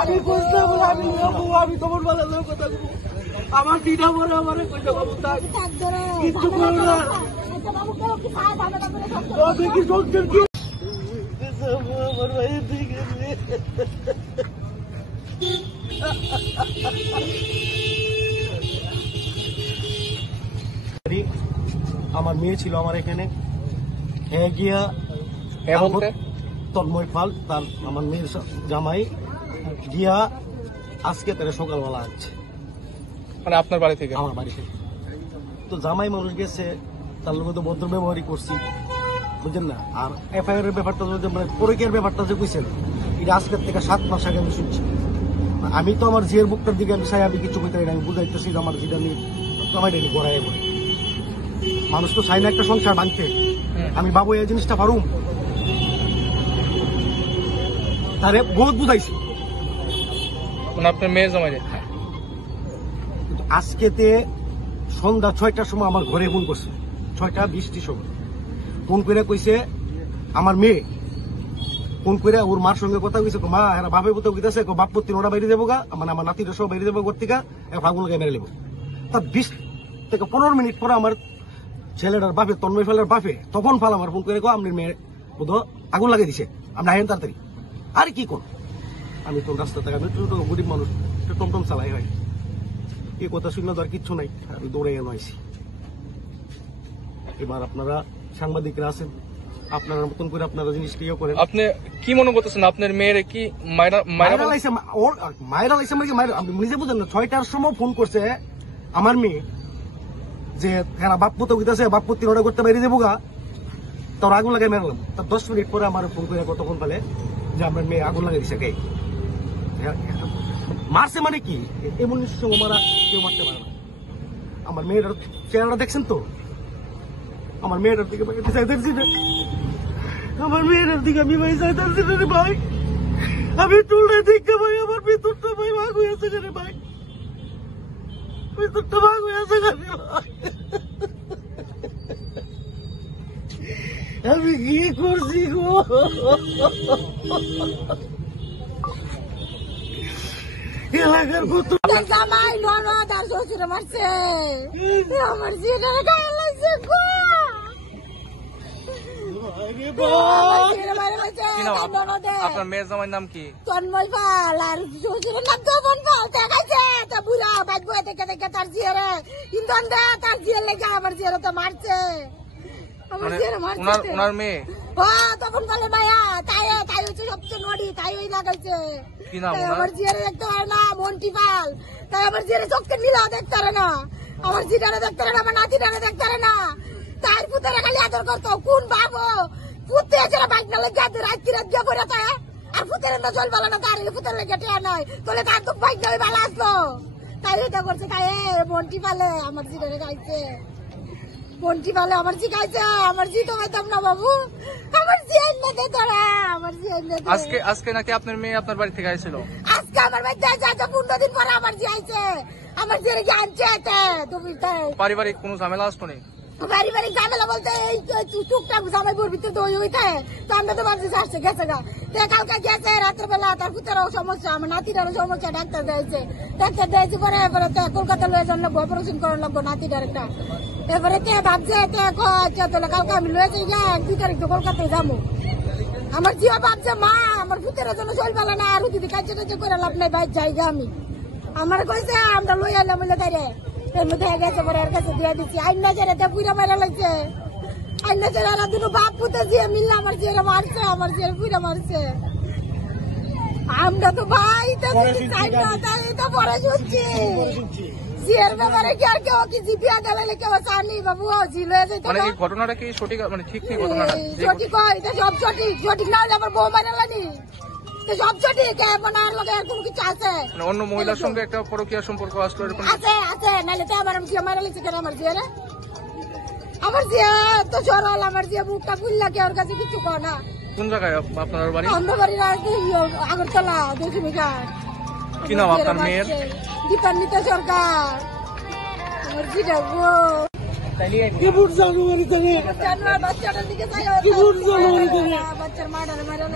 আমি বুঝলাম আমি তোমার বেলা কথা আমার দিদা বলে আমার কিছু করবো না আমার মেয়ে ছিল আমার এখানে গিয়া তন্ময় পাল তার আমার মেয়ের জামাই গিয়া আজকে তারা সকালবেলা আসছে মানে আপনার বাড়ি থেকে আমার বাড়ি থেকে তো জামাই মানুষ গেছে তার লোক তো ভদ্র ব্যবহারই করছি বুঝলেন না আর এফআইআর এর ব্যাপারটা মানে পরীক্ষার ব্যাপারটা যে কইছেন এটা আজকের থেকে 7 মাস আগে আমি শুনছি আমি তো আমার জিয়ের বুকটার দিকে আমি চাই আমি কিছু কইতে আমি বুঝাইতেছি যে আমার যেটা আমি তোমায় ডেলি গড়াই বলি মানুষ তো চাই না একটা সংসার ভাঙতে আমি বাবু এই জিনিসটা পারুম তারে বহুত বুঝাইছি আপনার মেয়ে জমাই আজকেতে সন্ধ্যা 6টার সময় আমার ঘরে ফোন করছে 6:20 সময় ফোন করে কইছে আমার মেয়ে ফোন করে ওর মার সঙ্গে কথা কইছে মা এরা বাপে পুতে কইতেছে বাপ পত্তি ওরা বাইরে যাবো গা মানে আমার নাতিরা সব বাইরে যাবো কর্তিকা ফাগুন গায়ে মেরে নেবো তার 20 থেকে 15 মিনিট পরে আমার ছেলেটার বাপে তন্ময় ফেলার বাপে তখন ফাল আমার ফোন করে আপনার মেয়ে বোধ আগুন লাগিয়ে দিছে আমরা আইন তাড়াতাড়ি আর কি কোন আমি তো রাস্তা থেকে আমি গরিব মানুষ টমটম চালাই হয় এই কথা শুনলে তো আর কিচ্ছু নাই আমি দৌড়ে আইছি এবার আপনারা সাংবাদিকরা আছেন আপনারা মতন করে আপনারা জিনিসটা ইয়ে করেন আপনি কি মনে করতেছেন আপনার মেয়ের কি মায়েরা লাইছে আপনি নিজে বুঝেন না 6টার সময় ফোন করছে আমার মেয়ে যে এরা বাপ্পু তো গিতেছে বাপ্পু 3টা করতে বাইরে যাবো গা তোর আগুন লাগাই মেরলাম তার 10 মিনিট পরে আমার ফোন করে কতক্ষণ ফেলে যে আমার মেয়ে আগুন লাগাই দিছে কে মারছে মানে কি এমন সঙ্গে মারা কেউ মারতে পারে না আমার মেয়েটার চেহারাটা দেখছেন তো আমার মেয়েটার দিকে আমার মেয়েটার দিকে আমি ভাই চাইতেছি রে ভাই আমি টুলে দেখতে ভাই আমার ভিতরটা ভাই ভাগ হয়ে আছে রে ভাই ভিতরটা ভাগ হয়ে আছে রে ভাই আমি কি করছি গো এলাকার কত জামাই ননদ আর শ্বশুর মারছে আমার ছেলের গায়ে লাগছে গো আপনার মেয়ের জামাইয়ের নাম কি তন্ময় পাল আর শ্বশুরের নাম তপন পাল দেখাইছে তা বুড়া বাইক বয়ে দেখে দেখে তার ঝিয়ারে ইন্ধন দেয় তার ঝিয়ার লেগে আমার ঝিয়ারে তো মারছে আমার ঝিয়ারে মারছে ওনার মেয়ে তখন বলে মায়া তাই তাই হচ্ছে সবচেয়ে নড়ি তাই ওই লাগাইছে আমার জিয়ারে দেখতে পারে না মন্টি পাল তাই আমার জিয়ারে চোখকে নীলা দেখতে পারে না আমার জিটারে দেখতে পারে না আমার নাতিটারে দেখতে পারে না তাই পুতেরা খালি আদর করতো কোন বাবু পুতে যারা বাইক না লেগে রাত কি রাত দিয়ে করে তাই আর পুতের না জল বালা না তার পুতের লেগে টিয়া নয় তোলে তার তো বাইক নয় ভালো আসলো তাই এটা করছে তাই মন্টি পালে আমার জিটারে খাইছে মন্টি পালে আমার জি খাইছে আমার জি তো খাইতাম না বাবু আমার জি আইনে দে তোরা আমার জি আইনে দে আজকে নাকি আপনার মেয়ে আপনার বাড়ি থেকে আইছিল আজকে আমার বাড়িতে আছে 15 দিন পরে আমার জি আইছে আমার জি রে আনছে তুমি পারিবারিক কোনো ঝামেলা আসতো না পারিবারিক ঝামেলা বলতে এই টুকটাক জামাই বোর ভিতরে তো ওই থাকে তো আমরা তো ভাবছি আসছে গেছে গা কালকে গেছে রাতের বেলা তার পুতেরও সমস্যা আমার নাতিটারও সমস্যা ডাক্তার দিয়েছে পরে এবারে কলকাতা লয়ে জন্য অপারেশন করার লাগবো নাতিটার একটা এবারে ভাবছে কালকে আমি লয়ে যাই 2 তারিখ তো কলকাতায় যাবো আমার জিয়া ভাবছে মা আমার পুতের জন্য চল পেলা না আর যদি কাজ করে লাভ নাই বাইর জায়গা আমি আমার কইছে আমরা লই আলাম বলে তাই রে এর মধ্যে গেছে পরে আর কাছে দিয়ে দিচ্ছি আইনা যারা তে পুরা মারা লাগছে আইনা যারা দুটো বাপ পুতে জিয়া মিললে আমার জিয়া মারছে আমার জিয়া পুরা মারছে আমরা তো ভাই তো চাই না তাই তো পরে শুনছি জিয়ার ব্যাপারে কি আর কেউ কি জিপিয়া গেলে কেউ জানি বাবু জি লয়ে যাইতো মানে এই ঘটনাটা কি সঠিক মানে ঠিক ঘটনাটা সঠিক হয় এটা সব সঠিক না হলে আমার বউ মারা লাগি তো সব সঠিক এখন আর লোকে আর কোনো কিছু আছে মানে অন্য মহিলার সঙ্গে একটা পরকীয়া সম্পর্ক আসলো এরকম আছে নাহলে তো আমার জিয়া মারা লিখছে কেন আমার জিয়া রে আমার জিয়া তো সরল আমার জিয়া মুখটা খুললা কে ওর কাছে কিছু কয় না কোন জায়গায় আপনার বাড়ি আমরা বাড়ি আগরতলা দশমিঘাট কি নাম আপনার মেয়ের দীপান্বিতা সরকার আমার জিটা গো জানুয়ারি থেকে বাচ্চাটার দিকে বাচ্চার মাটার মারা